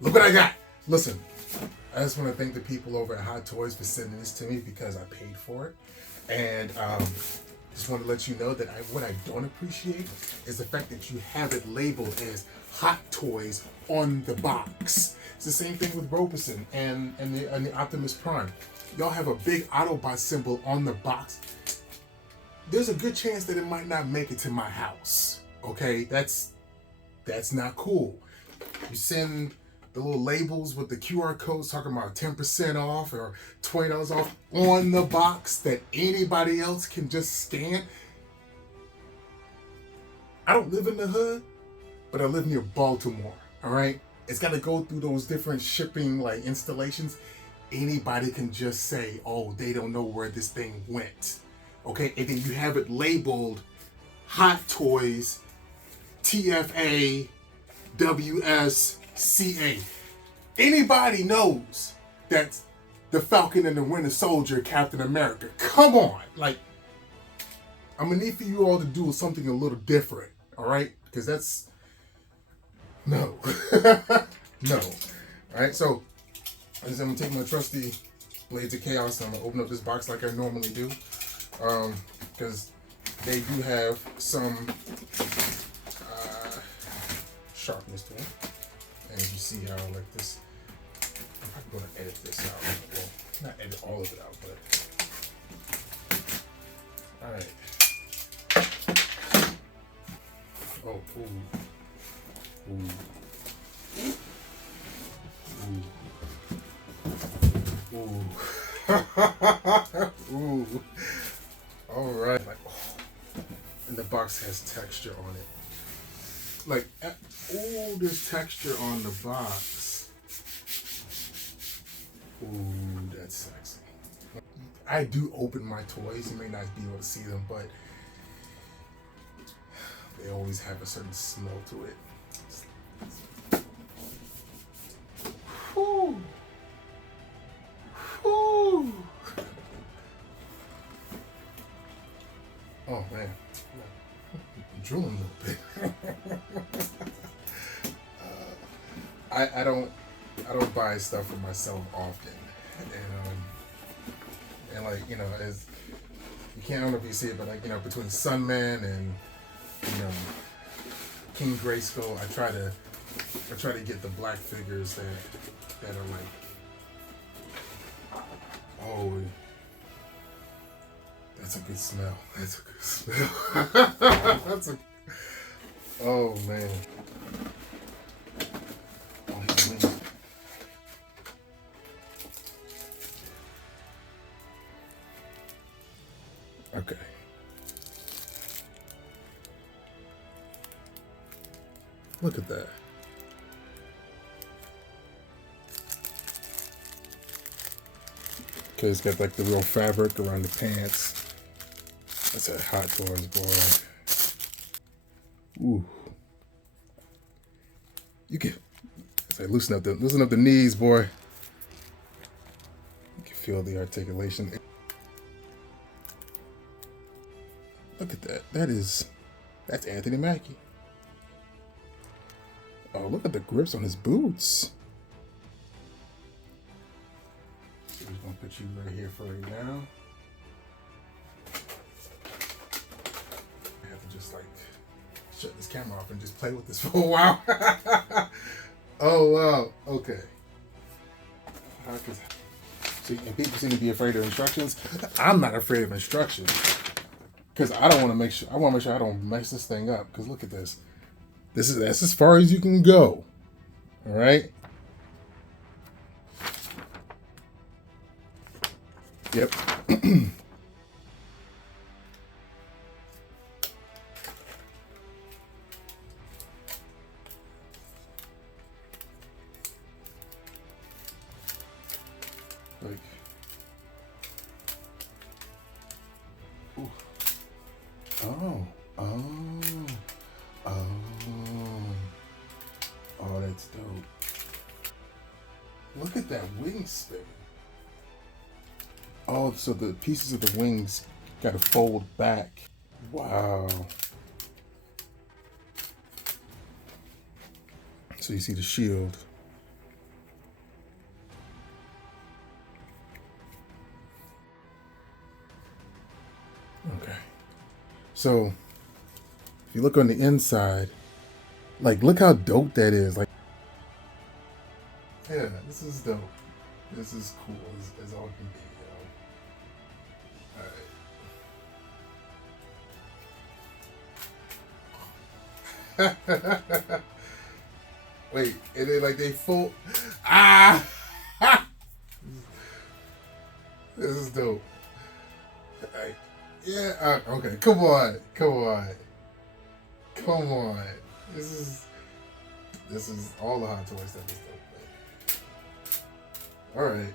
Look what I got. Listen, I just want to thank the people over at Hot Toys for sending this to me because I paid for it. And just want to let you know that what I don't appreciate is the fact that you have it labeled as Hot Toys on the box. It's the same thing with Robeson and the Optimus Prime. Y'all have a big Autobot symbol on the box. There's a good chance that it might not make it to my house. Okay, that's not cool. You send the little labels with the QR codes talking about 10% off or $20 off on the box that anybody else can just scan. I don't live in the hood, but I live near Baltimore, all right? It's got to go through those different shipping like installations. Anybody can just say, oh, they don't know where this thing went, okay? And then you have it labeled Hot Toys, TFA, WSCA. Anybody knows that's the Falcon and the Winter Soldier, Captain America. Come on, like, I'm gonna need for you all to do something a little different, all right? Because that's no, no. All right, so I'm gonna take my trusty Blades of Chaos and I'm gonna open up this box like I normally do, because they do have some sharpness to them. And as you see how like this, I'm probably gonna edit this out. Well, not edit all of it out, but all right. Oh, ooh, ooh, ooh, ooh. All right. Like, oh. And the box has texture on it. Like, oh, there's texture on the box. Ooh, that's sexy. I do open my toys. You may not be able to see them, but they always have a certain smell to it. Whew. Whew. Oh man, I'm drooling a little bit. I don't buy stuff for myself often, and like as you can't, I don't know if you see it, but like between Sunman and King Grayskull, I try to get the black figures that are like, oh, that's a good smell. That's a good smell. Oh man. Okay. Look at that. Okay, it's got like the real fabric around the pants. That's a Hot Toys, boy. Ooh. You can say loosen up the knees, boy. You can feel the articulation. Look at that. That's Anthony Mackie. Oh, look at the grips on his boots. So we're gonna put you right here for right now. I have to just like shut this camera off and just play with this for a while. Oh wow. Okay. See, and people seem to be afraid of instructions. I'm not afraid of instructions because I want to make sure I don't mess this thing up. Because look at this. That's as far as you can go. All right. Yep. Like, ooh. Oh, that's dope. Look at that wing spin. Oh, so the pieces of the wings got to fold back. Wow. So you see the shield. So if you look on the inside, like look how dope that is. Like, yeah, this is dope. This is cool as all can be. Wait, and then like they full. Ah, this is dope. Alright. Yeah. Okay. Come on. This is all the Hot Toys that is dope. All right.